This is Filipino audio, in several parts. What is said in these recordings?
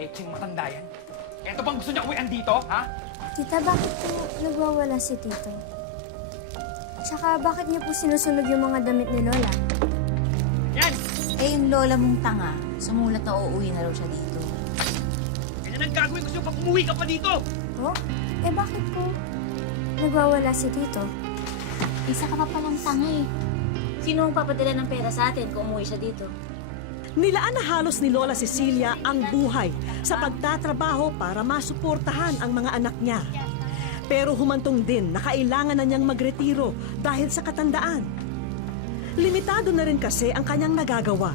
Lecheng matanda yan. Eto bang gusto niya uwian dito, ha? Tita, bakit po nagwawala si Tito? Tsaka bakit niya po sinusunog yung mga damit ni Lola? Yan! Eh, yung lola mong tanga, sumulat na uuwi na raw siya dito. Ganyan ang gagawin ko sa'yo pag umuwi ka pa dito! Oh? Eh bakit po nagwawala si Tito? Isa ka pa palang tanga eh. Sino ang papadala ng pera sa atin kung umuwi siya dito? Nilaan na halos ni Lola Cecilia ang buhay sa pagtatrabaho para masuportahan ang mga anak niya. Pero humantong din na kailangan na niyang magretiro dahil sa katandaan. Limitado na rin kasi ang kanyang nagagawa.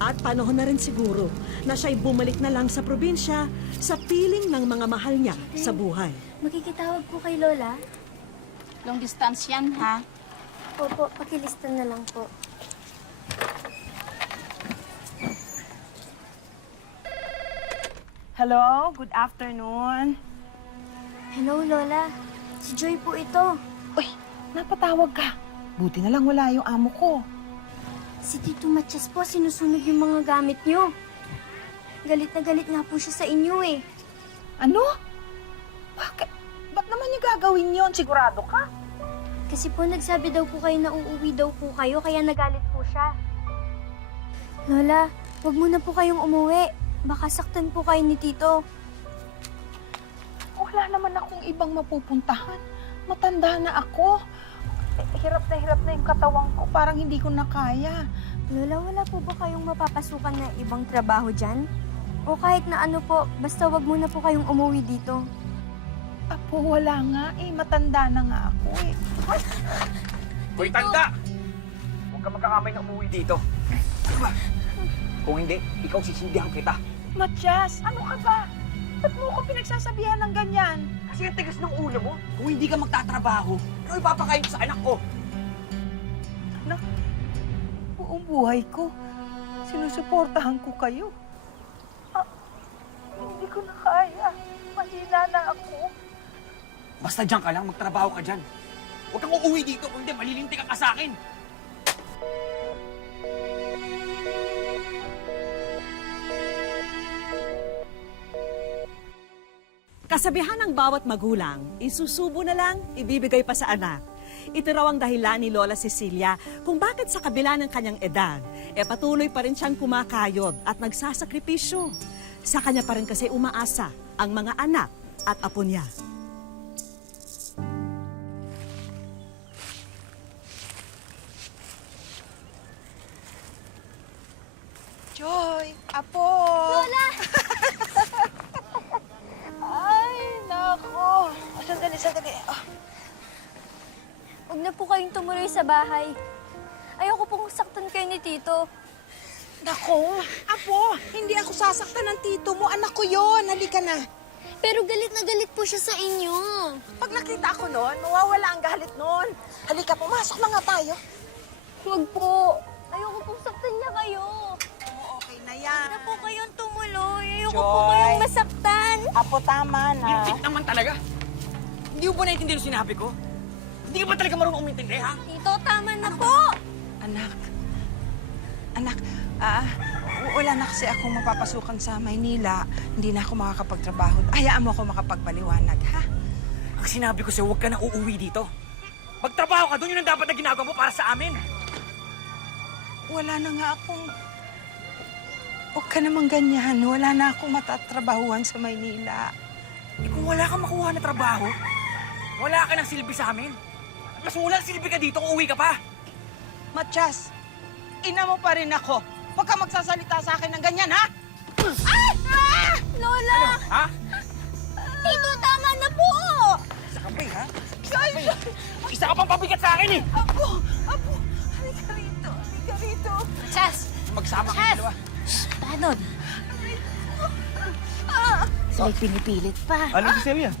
At panahon na rin siguro na siya'y bumalik na lang sa probinsya sa piling ng mga mahal niya sa buhay. Makikitawag po kay Lola? Long distance yan, ha? Opo, pakilista na lang po. Hello, good afternoon. Hello, Lola. Si Joy po ito. Uy, napatawag ka. Buti na lang wala yung amo ko. Si Tito Matias po, sinusunog yung mga gamit niyo. Galit na galit nga po siya sa inyo eh. Ano? Bakit? Ba't naman niya gagawin yon? Sigurado ka? Kasi po nagsabi daw po kayo na uuwi daw po kayo, kaya nagalit po siya. Lola, wag muna po kayong umuwi. Baka saktan po kayo ni Tito. Wala naman akong ibang mapupuntahan. Matanda na ako. Hirap na yung katawan ko. Parang hindi ko na kaya. Lola, wala po ba kayong mapapasukan na ibang trabaho dyan? O kahit na ano po, basta wag muna po kayong umuwi dito. Apo, wala nga eh. Matanda na nga ako eh. Hoy, tanda! Huwag ka magkakamay na umuwi dito. Ano ba? Kung hindi, ikaw sisindihan kita. Matias, ano ka ba? Ba't mo ko pinagsasabihan ng ganyan? Kasi ang tigas ng ulo mo. Kung hindi ka magtatrabaho, ano ipapakain ko sa anak ko? Buong buhay ko, sinusuportahan ko kayo. Ah, hindi ko na kaya. Mahina na ako. Basta dyan ka lang, magtrabaho ka dyan. Huwag kang uuwi dito, kung hindi, malilintik ka sa akin. Kasabihan ng bawat magulang, isusubo na lang, ibibigay pa sa anak. Ito raw ang dahilan ni Lola Cecilia kung bakit sa kabila ng kanyang edad, patuloy pa rin siyang kumakayod at nagsasakripisyo. Sa kanya pa rin kasi umaasa ang mga anak at apo niya. Joy, Apo! Lola! Ay, nako. Sandali. Huwag na po kayong tumuloy sa bahay. Ayoko pong saktan kayo ni Tito. Nako, Apo, hindi ako sasaktan ng tito mo. Anak ko yon. Halika na. Pero galit na galit po siya sa inyo. Pag nakita ko noon, mawawala ang galit noon. Halika, pumasok na nga tayo. Huwag po. Ayoko pong saktan niya kayo. Oo, okay na yan. Huwag na po kayong tumuloy. Ayoko po Joy. kayong masaktan. Apo, tama na. Lintik naman talaga. Hindi mo ba naiintindihan yung sinabi ko? Hindi ka ba talaga marunong umintindi, ha? Tito, tama na po. Anak, wala na kasi ako mapapasukan sa Maynila. Hindi na ako makakapagtrabaho. Hayaan mo ako makapagpaliwanag, ha? Ang sinabi ko sa'yo, huwag ka na uuwi dito. Magtrabaho ka doon, yun ang dapat na ginagawa mo para sa amin. Wala na nga akong... Huwag ka namang ganyan. Wala na akong matatrabahuhan sa Maynila. Eh kung wala kang makuha na trabaho, wala ka ng silbi sa amin. Mas walang silbi ka dito kung uwi ka pa. Matias, ina mo pa rin ako. Huwag ka magsasalita sa akin ng ganyan, ha? Lola! Ha? Tito, tama na po! Isa ka pa, ha? Isa ka pang pabigat sa akin, eh! Apo! Halika rito. Chas! Magsama kayo dalawa. Tanod! Sila'y pinipilit pa. Aling Cecilia?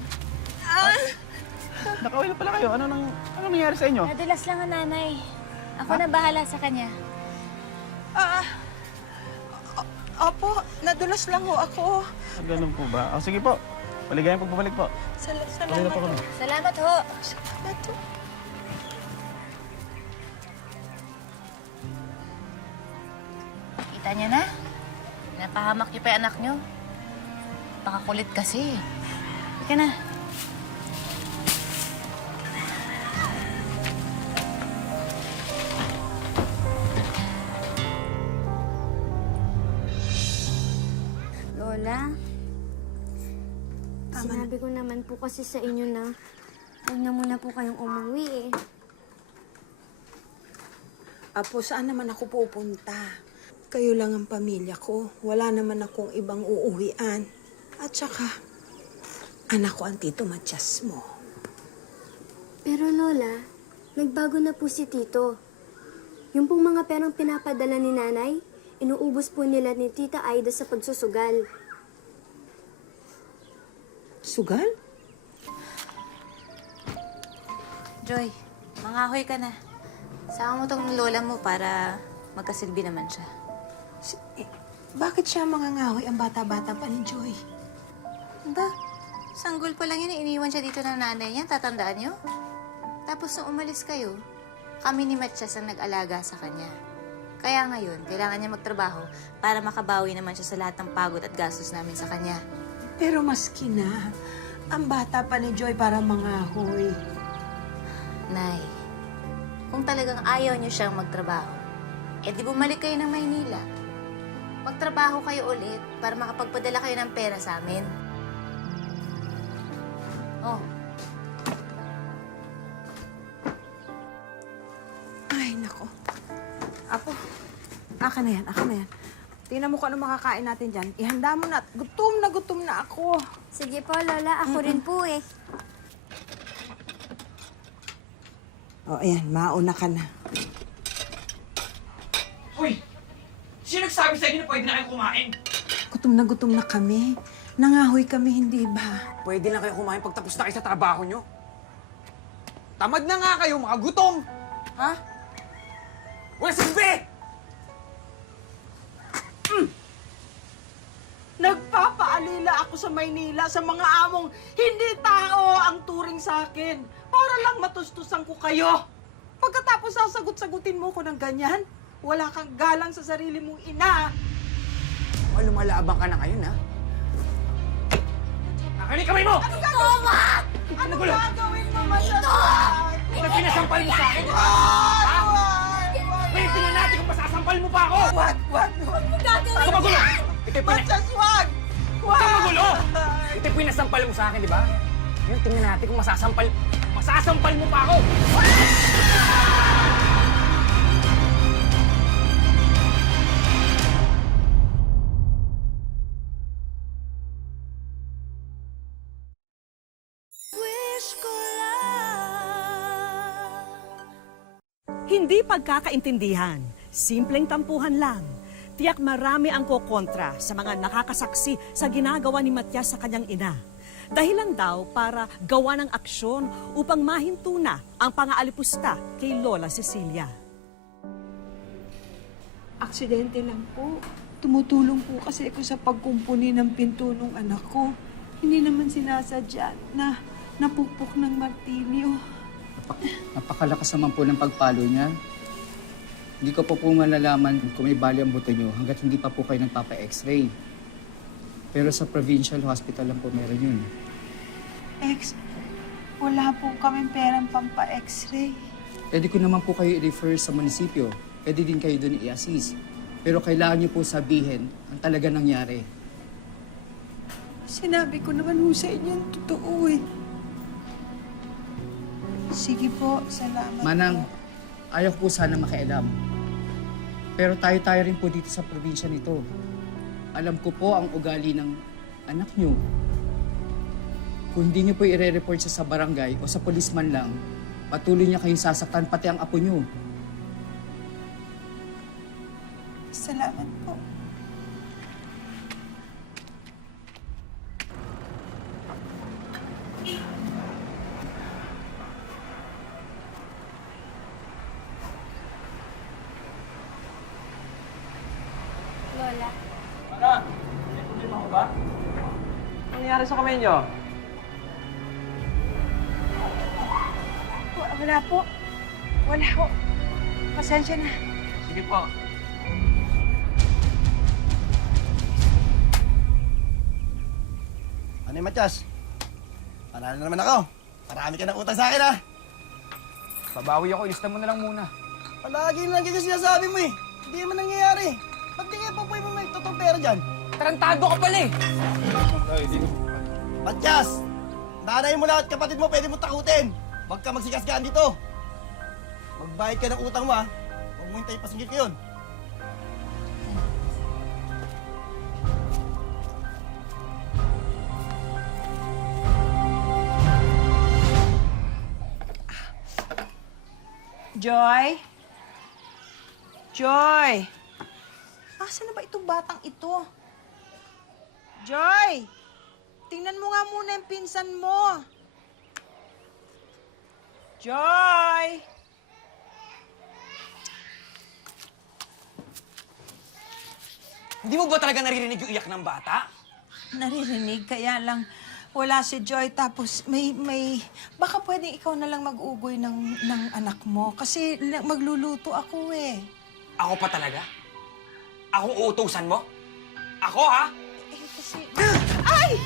Nakawin na pala kayo. Ano nangyari sa inyo? Nadulas lang ang nanay. Ako na bahala sa kanya. Apo, nadulas lang ho ako. Ganun po ba? Sige po. Maligayang pagbabalik po. Salamat po kami. Salamat ho. Salamat ho. Kita niyo na? Napahamak niyo pa yung anak niyo. Pakakulit kasi. Ika na. Lola, sinabi ko naman po kasi sa inyo na huwag na muna po kayong umuwi eh. Apo, saan naman ako pupunta? Kayo lang ang pamilya ko. Wala naman akong ibang uuwian. At saka, anak ko ang Tito Matias mo. Pero Lola, nagbago na po si Tito. Yung pong mga perang pinapadala ni Nanay, inuubos po nila ni Tita Aida sa pagsusugal. Sugal? Joy, mangahoy ka na. Sama mo tong lola mo para magkasilbi naman siya. Bakit siya mangangahoy ang bata-bata pa ni Joy? Ba, sanggol pa lang yun, iniwan siya dito ng nanay niya, tatandaan niyo? Tapos nung umalis kayo, kami ni Matias ang nag-alaga sa kanya. Kaya ngayon, kailangan niya magtrabaho para makabawi naman siya sa lahat ng pagod at gastos namin sa kanya. Pero maski na, ang bata pa ni Joy para mangahoy. Nay, kung talagang ayaw niyo siyang magtrabaho, di bumalik kayo ng Maynila. Magtrabaho kayo ulit para makapagpadala kayo ng pera sa amin. Oh, Ay, nako. Apo, akin na yan, akin na yan. Tingnan mo kung ano makakain natin dyan. Ihanda mo na. Gutom na ako. Sige po, Lola. Ako rin po eh. O, ayan, mauna ka na. Uy! Sino nagsabi sa inyo na pwede na kayo kumain? Gutom na kami. Nangahoy kami, hindi ba? Pwede na kayo kumain pagtapos na kayo sa trabaho nyo. Tamad na nga kayo, mga gutom! Ha? Wala silbi! Nagpapaalila ako sa Maynila sa mga among hindi tao ang turing sa akin para lang matustusan ko kayo. Pagkatapos sasagot-sagutin mo ko ng ganyan, wala kang galang sa sarili mong ina. O, lumalabang ka na ngayon, ha? Nakanin kamay mo! Ano gagawin mo? Ano gagawin mo, Malaswag? Ano pinasampal mo sa akin? Ha? Ngayon, tingnan natin kung masasampal mo pa ako! Wag! Huwag ka magulo! Ito'y Malaswag! Huwag ka magulo! Ito'y pinasampal mo sa akin, di ba? Ngayon, tingnan natin kung masasampal mo pa ako! Hindi pagkakaintindihan, simpleng tampuhan lang. Tiyak marami ang kokontra sa mga nakakasaksi sa ginagawa ni Matias sa kanyang ina. Dahilan daw para gawa ng aksyon upang mahinto na ang pangaalipusta kay Lola Cecilia. Aksidente lang po. Tumutulong po kasi ako sa pagkumpuni ng pinto ng anak ko. Hindi naman sinasadya na napukpok ng martilyo. Napakalakas naman po ng pagpalo niya. Hindi ko po malalaman kung may bali ang buto niyo hanggat hindi pa po kayo nagpapa-x-ray. Pero sa provincial hospital lang po meron yun. Wala po kaming perang pampa-x-ray. Pwede ko naman po kayo i-refer sa munisipyo. Pwede din kayo doon i-assist. Pero kailangan niyo po sabihin ang talaga nangyari. Sinabi ko naman ho sa inyo yung totoo eh. Sige po, salamat Manang, po. ayaw ko po sana makialam. Pero tayo-tayo rin po dito sa probinsya nito. Alam ko po ang ugali ng anak niyo. Kung hindi niyo po i-report siya sa barangay o sa polisman lang, patuloy niya kayong sasaktan pati ang apo niyo. Salamat po. Lola. Mana, may problema ko ba? Ano nangyari sa kamay niyo? Wala po. Wala po. Pasensya na. Sige po. Nanay Matias, panalo na naman ako. Marami ka ng utang sa akin, ha? Babawi ako, ilista mo na lang muna. Palagi lang ganyan sinasabi mo, eh. Hindi naman nangyayari. Ba't di kaya papuwi mo may totoong pera dyan? Tarantado ka pala eh! Matias, nanay mo lahat kapatid mo, pwede mo takutin. Huwag ka magsikasgaan dito. Magbayad ka ng utang mo, ha? Huwag mo hintay pasingil ko yun. Joy? Joy! Asan na ba itong batang ito? Joy! Tingnan mo nga muna yung pinsan mo. Joy! Hindi mo ba talaga naririnig yung iyak ng bata? Naririnig, kaya lang wala si Joy. Tapos baka pwedeng ikaw na lang mag-ugoy ng anak mo. Kasi magluluto ako eh. Ako pa talaga? Akong uutusan mo? Ako ha? Eh kasi... Ay!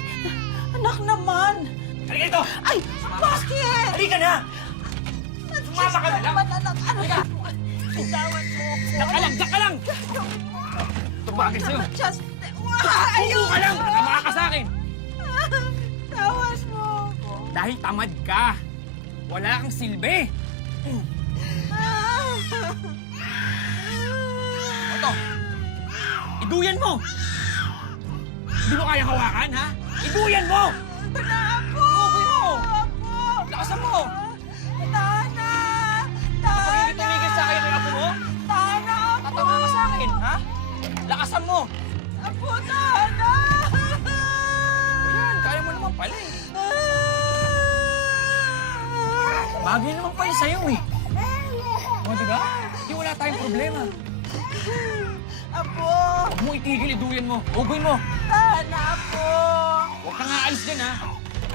Anak naman! Halika ito! Ay! Bakit? Halika na! Sumama ka na lang! Anak! Halika! Bitawan mo ko! Daka lang! Tumagin sa'yo! Just... Upo ka lang! Tama ka sa akin! Tawas mo ako! Dahil tamad ka! Wala kang silbi! Ito! Iduyan mo! Hindi mo kaya hawakan, ha? Iduyan mo! Apo! Ugoy mo! Apo! Lakasan mo! Tana! Kapag hindi Tana! tumigil sa akin yung apo mo, Tana! Apo! tatawa ka sa akin, ha? Lakasan mo! Apo! Tana! O yan, kaya mo naman pala eh. Bagay naman pala sa'yo eh. O, diba? Di wala tayong problema. Apo! Huwag mo itigil, iduyan mo. Ugoy mo. Tana! Apo! Huwag kang aalis dyan, ha?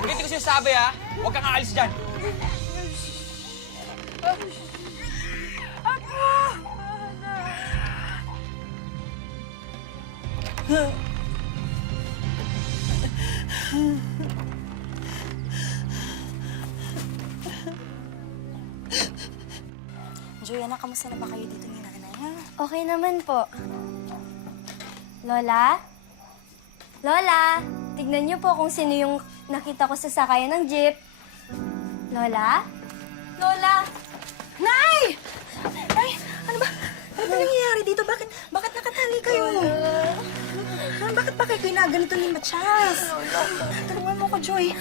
Ulitin ko sinasabi, ha? Huwag kang aalis dyan. Apo! Joanna, kamusta na ba kayo dito ni nanay, ha? Okay naman po. Lola? Lola, tignan niyo po kung sino yung nakita ko sa sakayan ng jeep. Lola? Lola? Nay! Nay, ano ba? Ano ba nangyayari dito? Bakit nakatali kayo? Bakit pa kayo ginaganito ni Matias? Tulungan mo ko, Joy.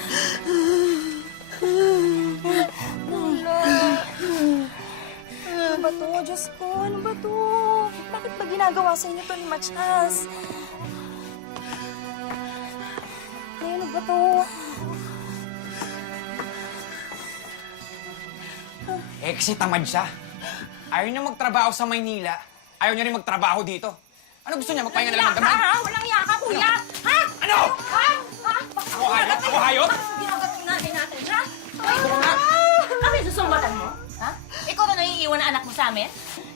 Ano ba to? Diyos ko, ano ba to? Bakit ba ginagawa sa inyo to ni Matias? Ay, ano ba to? Eh, kasi tamad siya. Ayaw niya magtrabaho sa Maynila. Ayaw niya rin magtrabaho dito. Ano gusto niya? Magpahinga na lang magdamag? Ha? Walang iya ka, kuya! Ha? Ano? Ha? Ha? Ako hayop? Ako hayop? Ginagat ng nanay natin, ha? Ito nga. Kami susumbatan mo? Ha? Ikaw na naiiwan ang anak mo sa amin?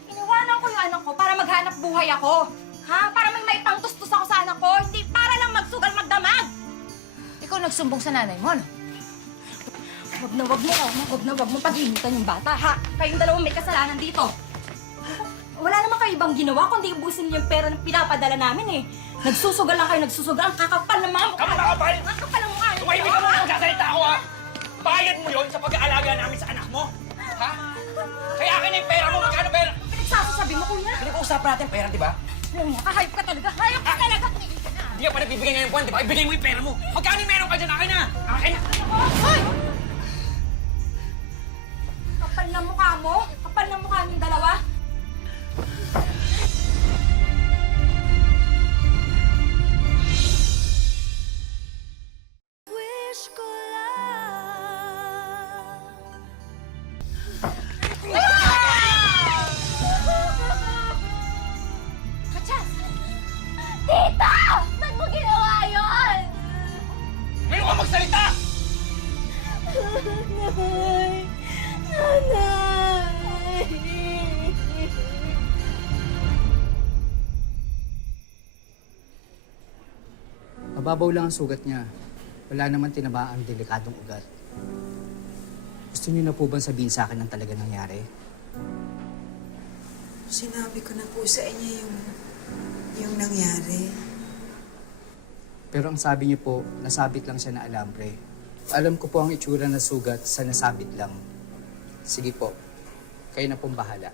Iniwanan ko yung anak ko para maghanap buhay ako. Ha? Para may maipangtustos ako sa anak ko, hindi para lang magsugal magdamag! Ikaw nagsumbong sa nanay mo, no? Wag mo pag-initan yung bata, ha? Kayong dalawang may kasalanan dito. Wala naman kayo ibang ginawa kundi ubusin niyo yung pera na pinapadala namin eh. Nagsusugal lang kayo, nagsusugal. Ang kakapal ng mga mukha. Kamu kakapal? Ang kakapal ng mukha. Tumahimik ka muna magsasalita ako, ha? Bayad mo yon sa pag-aalaga namin sa anak mo. Ha? Kaya akin na yung pera mo. Magkano pera? Pinagsasasabi mo, kuya. Pinag-uusapan natin pera, di ba? Alam niya, kahayop ka talaga. Hayop ka talaga. Hindi ka pa nagbibigay ngayong buwan, di ba? Ibigay mo yung pera mo. Magkano yung meron ka dyan? Akin na! Akin na! Hoy! Kapal ng mukha mo? Kapal ng mukha niyong dalawa? Wish ko Matias! Tita! Ba't mo ginawa yun? Meron ka magsalita! Nanay! Nanay! Mababaw lang ang sugat niya. Wala naman tinamaan delikadong ugat. Gusto niyo na po bang sabihin sa akin ang talaga nangyari? Sinabi ko na po sa inyo yung nangyari. Pero ang sabi niyo po, nasabit lang siya na alambre. Alam ko po ang itsura na sugat sa nasabit lang. Sige po, kayo na pong bahala.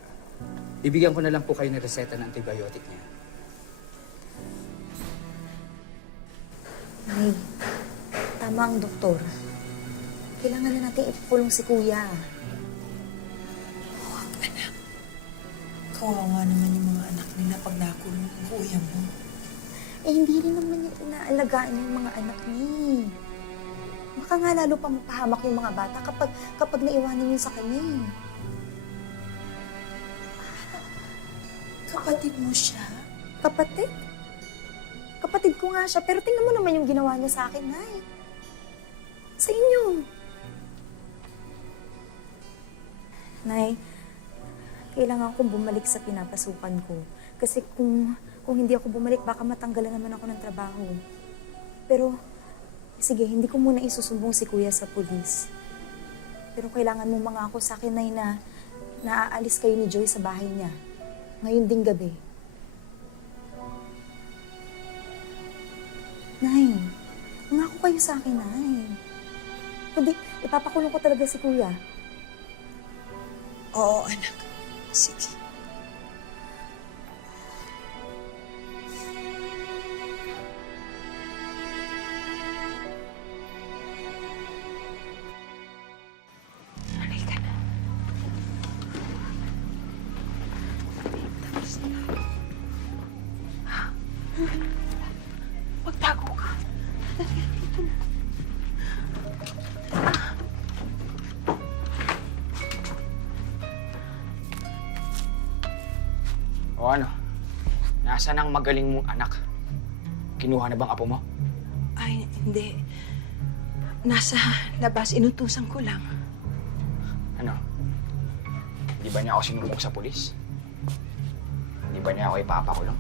Bibigyan ko na lang po kayo ng reseta ng antibiotic niya. Nay, tama ang doktor. Kailangan na natin ipakulong si Kuya. Kawawa naman yung mga anak nila pag nakulong ang kuya mo. Eh, hindi rin naman niya inaalagaan yung mga anak niya. Baka nga lalo pa mapahamak yung mga bata kapag naiwanan yun sa kanya. Kapatid mo siya? Kapatid? Kapatid ko nga siya, pero tingnan mo naman yung ginawa niya sa akin, Nay. Sa inyo. Nay, kailangan kong bumalik sa pinapasukan ko. Kasi kung hindi ako bumalik, baka matanggalan naman ako ng trabaho. Pero, sige, hindi ko muna isusumbong si Kuya sa pulis. Pero kailangan mo mangako sa akin, Nay, na naaalis kayo ni Joy sa bahay niya. Ngayon ding gabi. Nay, mangako kayo sa akin, Nay. Kundi, ipapakulong ko talaga si Kuya. Oo, anak. Sige. Magtago ka. O ano? Nasaan ang magaling mong anak? Kinuha na bang apo mo? Ay, hindi. Nasa labas, inutusan ko lang. Ano? Di ba niya ako sinumbong sa pulis? Di ba niya ako ipapakulong?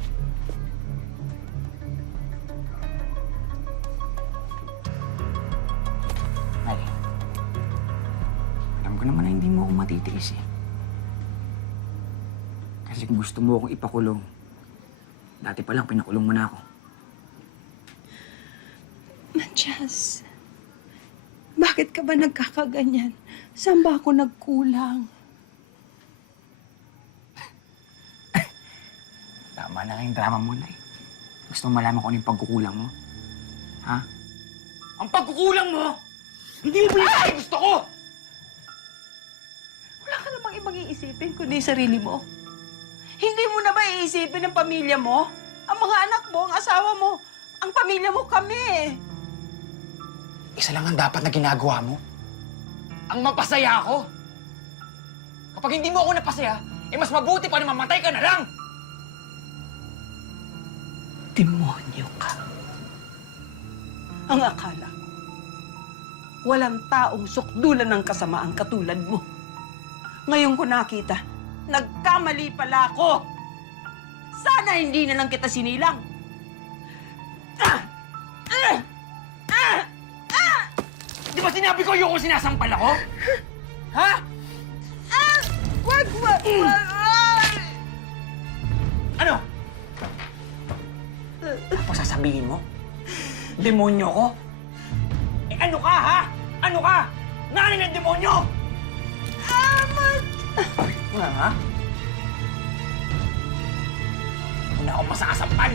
Ay, alam ko naman na hindi mo ako matitiis eh. Kasi kung gusto mo akong ipakulong, dati pa lang pinakulong mo na ako. Matias, bakit ka ba nagkakaganyan? Saan ba ako nagkulang? Tama na yung drama mo na eh. Gusto mo malaman kung ano yung pagkukulang mo? Ha? Ang pagkukulang mo! Hindi mo yung gusto ko! Wala ka namang ibang iisipin kundi sarili mo. Hindi mo na ba iisipin ang pamilya mo? Ang mga anak mo, ang asawa mo, ang pamilya mo, kami. Isa lang ang dapat na ginagawa mo. Ang mapasaya ako. Kapag hindi mo ako napasaya, mas mabuti pa na mamatay ka na lang! Demonyo ka. Ang akala ko, walang taong sukdulan ng kasamaan katulad mo. Ngayon ko nakita, nagkamali pala ako. Sana hindi na lang kita sinilang. Di ba sinabi ko yung sinasampal ako? Ha? Wag! Ano? Ano sasabihin mo? Demonyo ko? Eh ano ka, ha? Ano ka? Nanay ng demonyo! Ano, ha? Una akong masasampal!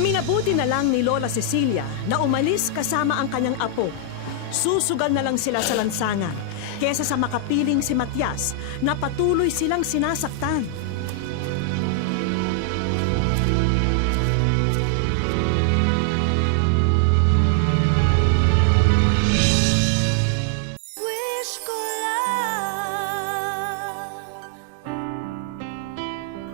Minabuti na lang ni Lola Cecilia na umalis kasama ang kanyang apo. Susugal na lang sila sa lansangan kesa sa makapiling si Matias na patuloy silang sinasaktan.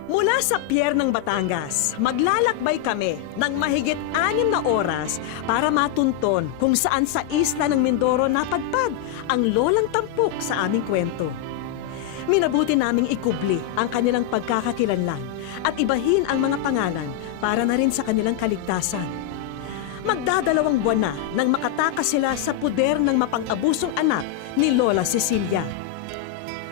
Mula sa Pier ng Batangas, maglalakbay kami ng mahigit 6 na oras para matunton kung saan sa isla ng Mindoro napadpad ang lolang tampok sa aming kwento. Minabuti naming ikubli ang kanilang pagkakakilanlan at ibahin ang mga pangalan para na rin sa kanilang kaligtasan. Magdadalawang buwan na nang makatakas sila sa puder ng mapang-abusong anak ni Lola Cecilia.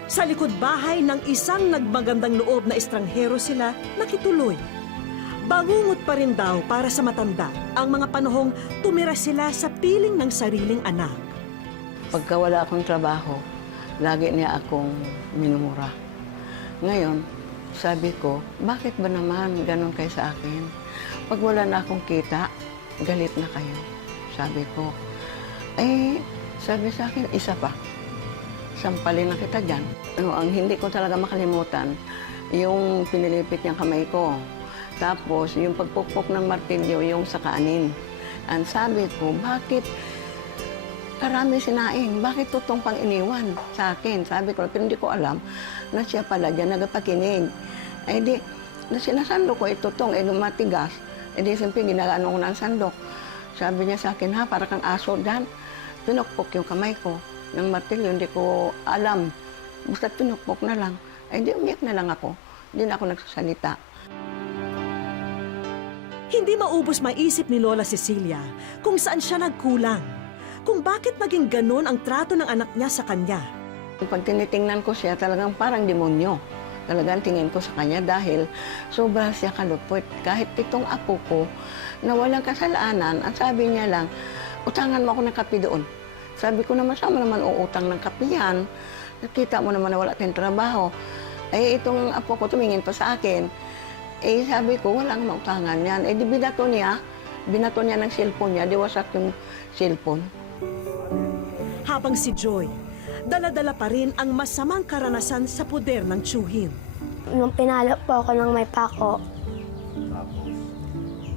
Sa likod bahay ng isang nagmagandang loob na estranghero sila nakituloy. Bangungot pa rin daw para sa matanda ang mga panahong tumira sila sa piling ng sariling anak. Pagka wala akong trabaho, lagi niya akong minumura. Ngayon, sabi ko, bakit ba naman ganun kayo sa akin? Pag wala na akong kita, galit na kayo. Sabi ko, sabi sa akin, isa pa. Sampalin na kita dyan. Ang hindi ko talaga makalimutan, yung pinilipit niyang kamay ko. Tapos, yung pagpukpok ng martilyo, yung sa kanin. Ang sabi ko, bakit karami sinaing? Bakit tutong pang iniwan sa akin? Sabi ko, pero hindi ko alam na siya pala dyan nagapakinig. Eh di, na sinasandok ko, itutong, matigas. Eh di, siyempre, ginagaano ko ng sandok. Sabi niya sa akin, ha, para kang aso dyan. Pinukpok yung kamay ko ng martilyo, hindi ko alam. Basta pinukpok na lang. Ay, hindi, umiyak na lang ako. Hindi na ako nagsasalita. Hindi maubos maisip ni Lola Cecilia kung saan siya nagkulang. Kung bakit maging ganon ang trato ng anak niya sa kanya. Pag tinitingnan ko siya, talagang parang demonyo. Talagang tingin ko sa kanya dahil sobra siya kalupot. Kahit itong apo ko na walang kasalanan, ang sabi niya lang, utangan mo ako ng kape doon. Sabi ko naman, sama naman uutang ng kape yan. Nakita mo naman na wala tayong trabaho. Eh, itong apo ko tumingin pa sa akin. Eh, sabi ko, walang mautangan yan. Eh, di binato niya ng cellphone niya, di wasak yung cellphone. Habang si Joy, dala-dala pa rin ang masamang karanasan sa puder ng tiyuhin. Nung pinalo po ako ng may pako,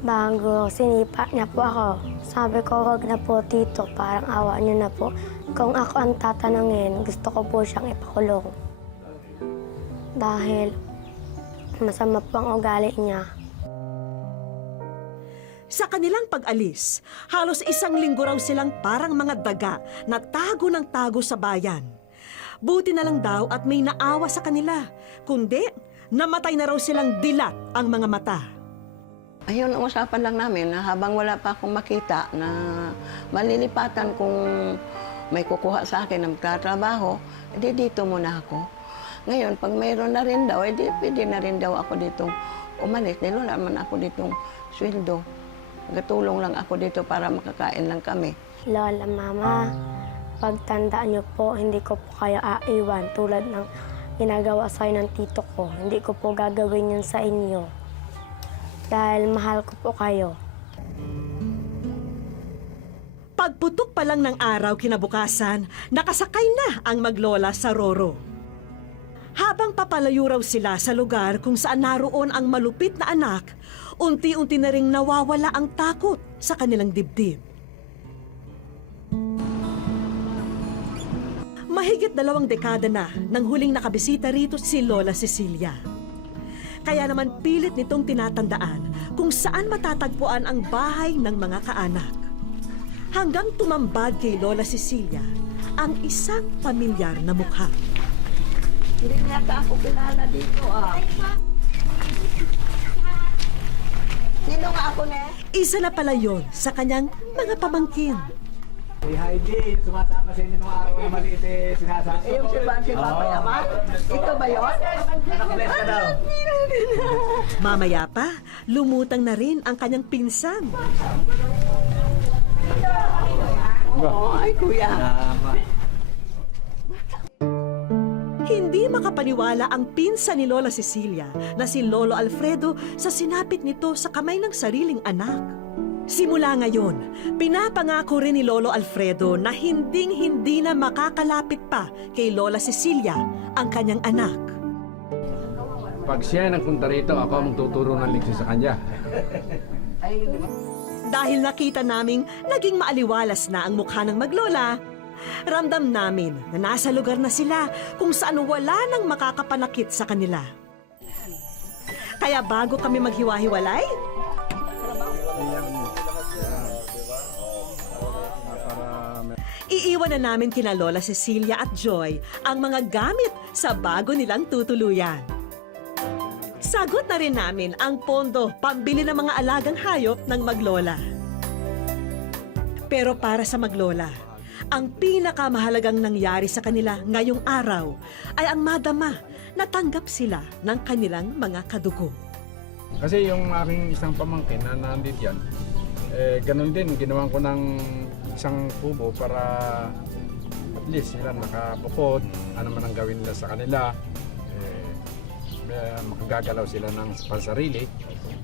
bago sinipa niya po ako, sabi ko, wag na po tito, parang awa niyo na po. Kung ako ang tatanungin, gusto ko po siyang ipakulong. Dahil masama po ang ugali niya. Sa kanilang pag-alis, halos 1 linggo raw silang parang mga daga na tago ng tago sa bayan. Buti na lang daw at may naawa sa kanila, kundi namatay na raw silang dilat ang mga mata. Ayun, ang usapan lang namin na habang wala pa akong makita na malilipatan kung may kukuha sa akin ng trabaho, edi dito muna ako. Ngayon, pag mayroon na rin daw, edi pwede na rin daw ako ditong umalis. Dahil wala naman ako ditong sweldo. Gatulong lang ako dito para makakain lang kami. Lola, Mama, pagtandaan niyo po, hindi ko po kayo aiwan tulad ng ginagawa sa'yo ng tito ko. Hindi ko po gagawin yun sa inyo. Dahil mahal ko po kayo. Pagputok pa lang ng araw kinabukasan, nakasakay na ang maglola sa Roro. Habang papalayo raw sila sa lugar kung saan naroon ang malupit na anak, unti-unti na ring nawawala ang takot sa kanilang dibdib. Mahigit 2 dekada na nang huling nakabisita rito si Lola Cecilia. Kaya naman pilit nitong tinatandaan kung saan matatagpuan ang bahay ng mga kaanak. Hanggang tumambad kay Lola Cecilia ang isang pamilyar na mukha. Hindi niya ako kilala dito, Sino nga ako, ne? Isa na pala yon sa kanyang mga pamangkin. Si Heidi, sumasama sa inyo nung araw na maliit sinasama. Yung si Papa Yaman? Ito ba yun? Nakabless ka daw. Mamaya pa, lumutang na rin ang kanyang pinsan. Oo, ay kuya. Hindi makapaniwala ang pinsan ni Lola Cecilia na si Lolo Alfredo sa sinapit nito sa kamay ng sariling anak. Simula ngayon, pinapangako rin ni Lolo Alfredo na hinding-hindi na makakalapit pa kay Lola Cecilia ang kanyang anak. Pag siya nagpunta rito, ako ang tuturo ng leksyon sa kanya. Dahil nakita naming naging maaliwalas na ang mukha ng maglola, ramdam namin na nasa lugar na sila kung saan wala nang makakapanakit sa kanila. Kaya bago kami maghiwa-hiwalay, iiwan na namin kina Lola Cecilia at Joy ang mga gamit sa bago nilang tutuluyan. Sagot na rin namin ang pondo pambili ng mga alagang hayop ng maglola. Pero para sa maglola, ang pinakamahalagang nangyari sa kanila ngayong araw ay ang madama na tanggap sila ng kanilang mga kadugo. Kasi yung aking isang pamangkin na nandito yan, ganun din, ginawan ko ng isang kubo para at least sila nakabukod, ano man ang gawin nila sa kanila, makagagalaw sila ng pansarili.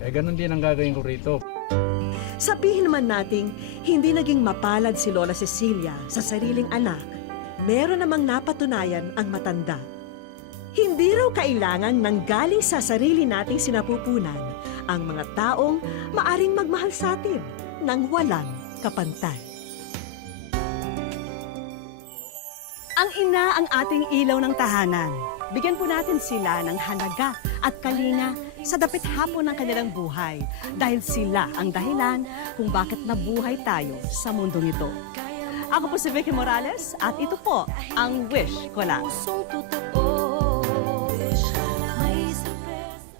Ganun din ang gagawin ko rito. Sabihin man nating hindi naging mapalad si Lola Cecilia sa sariling anak, meron namang napatunayan ang matanda. Hindi raw kailangan ng galing sa sarili nating sinapupunan ang mga taong maaring magmahal sa atin ng walang kapantay. Ang ina ang ating ilaw ng tahanan. Bigyan po natin sila ng halaga at kalinga sa dapit hapon ng kanilang buhay dahil sila ang dahilan kung bakit nabuhay tayo sa mundong ito. Ako po si Vicky Morales at ito po ang Wish Ko Lang.